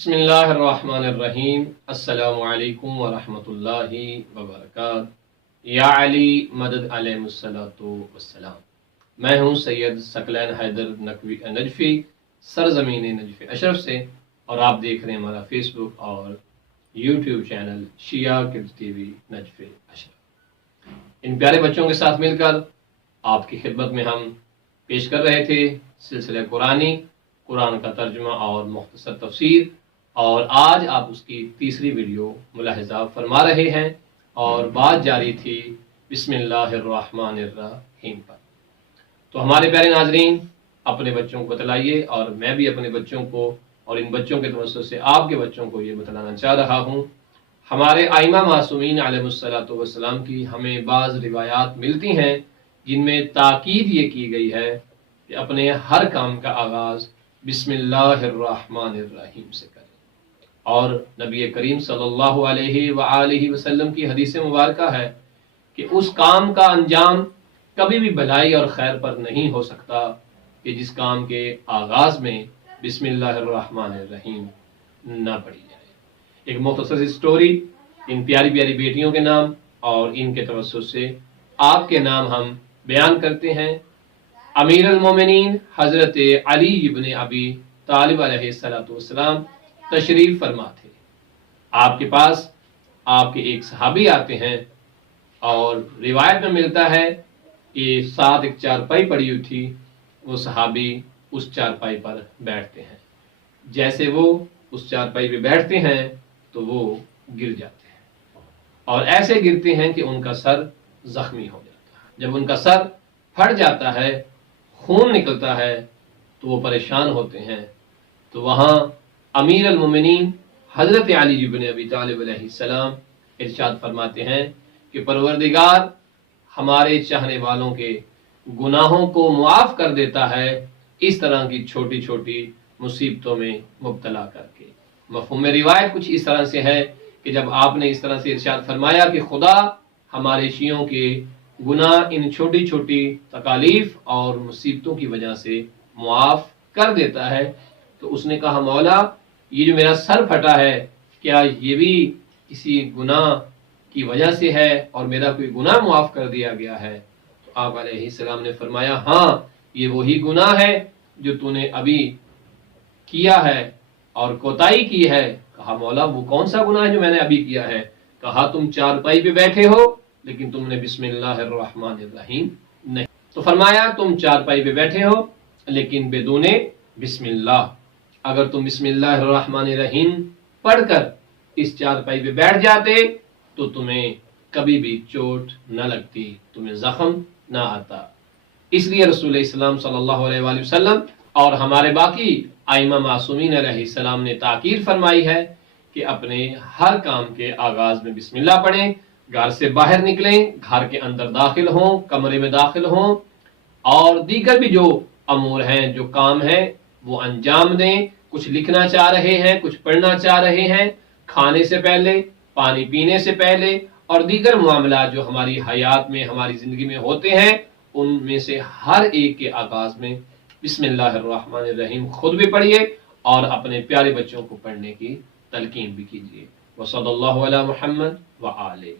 بسم اللہ الرحمن الرحیم۔ السلام علیکم ورحمۃ اللہ وبرکاتہ۔ یا علی مدد علیہ الصلوۃ والسلام۔ میں ہوں سید ثقلین حیدر نقوی نجفی، سرزمین نجف اشرف سے، اور آپ دیکھ رہے ہیں ہمارا فیس بک اور YouTube channel Shia kids TV Najaf Ashraf. ان پیارے بچوں کے ساتھ مل کر آپ کی خدمت میں ہم پیش کر رہے تھے سلسلہ قرآن کا ترجمہ اور مختصر تفسیر، اور آج آپ اس کی تیسری ویڈیو ملاحظہ فرما رہے ہیں، اور بات جاری تھی بسم اللہ الرحمن الرحیم پر۔ تو ہمارے پیارے ناظرین، اپنے بچوں کو بتلائیے، اور میں بھی اپنے بچوں کو اور ان بچوں کے توسط سے آپ کے بچوں کو یہ بتلانا چاہ رہا ہوں، ہمارے ائمہ معصومین علیہ الصلوۃ والسلام کی ہمیں بعض روایات ملتی ہیں جن میں تاکید یہ کی گئی ہے کہ اپنے ہر کام کا آغاز بسم اللہ الرحمن الرحیم سے کریں، اور نبی کریم صلی اللہ علیہ وآلہ وسلم کی حدیث مبارکہ ہے کہ اس کام کا انجام کبھی بھی بھلائی اور خیر پر نہیں ہو سکتا کہ جس کام کے آغاز میں بسم اللہ الرحمن الرحیم نہ پڑھی جائے۔ ایک مختصر سٹوری ان پیاری پیاری بیٹیوں کے نام اور ان کے توسط سے آپ کے نام ہم بیان کرتے ہیں۔ امیر المومنین حضرت علی ابن ابی طالب علیہ السلام تشریف فرما تھے۔ آپ کے پاس آپ کے ایک صحابی آتے ہیں، اور روایت میں ملتا ہے کہ ساتھ ایک چارپائی پڑی ہوئی تھی، وہ صحابی اس چارپائی پر بیٹھتے ہیں۔ جیسے وہ اس چارپائی پہ بیٹھتے ہیں تو وہ گر جاتے ہیں، اور ایسے گرتے ہیں کہ ان کا سر زخمی ہو جاتا ہے۔ جب ان کا سر پھٹ جاتا ہے، خون نکلتا ہے، تو وہ پریشان ہوتے ہیں۔ تو وہاں امیر المومنین حضرت علی بن ابی طالب علیہ السلام ارشاد فرماتے ہیں کہ پروردگار ہمارے چاہنے والوں کے گناہوں کو معاف کر دیتا ہے اس طرح کی چھوٹی چھوٹی مصیبتوں میں مبتلا کر کے۔ مفہوم روایت کچھ اس طرح سے ہے کہ جب آپ نے اس طرح سے ارشاد فرمایا کہ خدا ہمارے شیعوں کے گناہ ان چھوٹی چھوٹی تکالیف اور مصیبتوں کی وجہ سے معاف کر دیتا ہے، تو اس نے کہا مولا یہ جو میرا سر پھٹا ہے، کیا یہ بھی کسی گناہ کی وجہ سے ہے اور میرا کوئی گناہ معاف کر دیا گیا ہے؟ تو آپ علیہ السلام نے فرمایا ہاں، یہ وہی گناہ ہے جو تو نے ابھی کیا ہے اور کوتاہی کی ہے۔ کہا مولا وہ کون سا گناہ ہے جو میں نے ابھی کیا ہے؟ کہا تم چارپائی پہ بیٹھے ہو لیکن تم نے بسم اللہ الرحمن الرحیم نہیں۔ تو فرمایا تم چارپائی پہ بیٹھے ہو لیکن بدون بسم اللہ۔ اگر تم بسم اللہ الرحمن الرحیم پڑھ کر اس چارپائی پہ بیٹھ جاتے تو تمہیں کبھی بھی چوٹ نہ لگتی، تمہیں زخم نہ آتا۔ اس لیے رسول اسلام صلی اللہ علیہ وآلہ وسلم اور ہمارے باقی ائمہ معصومین علیہ السلام نے تاکید فرمائی ہے کہ اپنے ہر کام کے آغاز میں بسم اللہ پڑھیں۔ گھر سے باہر نکلیں، گھر کے اندر داخل ہوں، کمرے میں داخل ہوں، اور دیگر بھی جو امور ہیں، جو کام ہیں، وہ انجام دیں۔ کچھ لکھنا چاہ رہے ہیں، کچھ پڑھنا چاہ رہے ہیں، کھانے سے پہلے، پانی پینے سے پہلے، اور دیگر معاملات جو ہماری حیات میں، ہماری زندگی میں ہوتے ہیں، ان میں سے ہر ایک کے آغاز میں بسم اللہ الرحمن الرحیم خود بھی پڑھیے اور اپنے پیارے بچوں کو پڑھنے کی تلقین بھی کیجیے۔ وصلی اللہ علی محمد وآلہ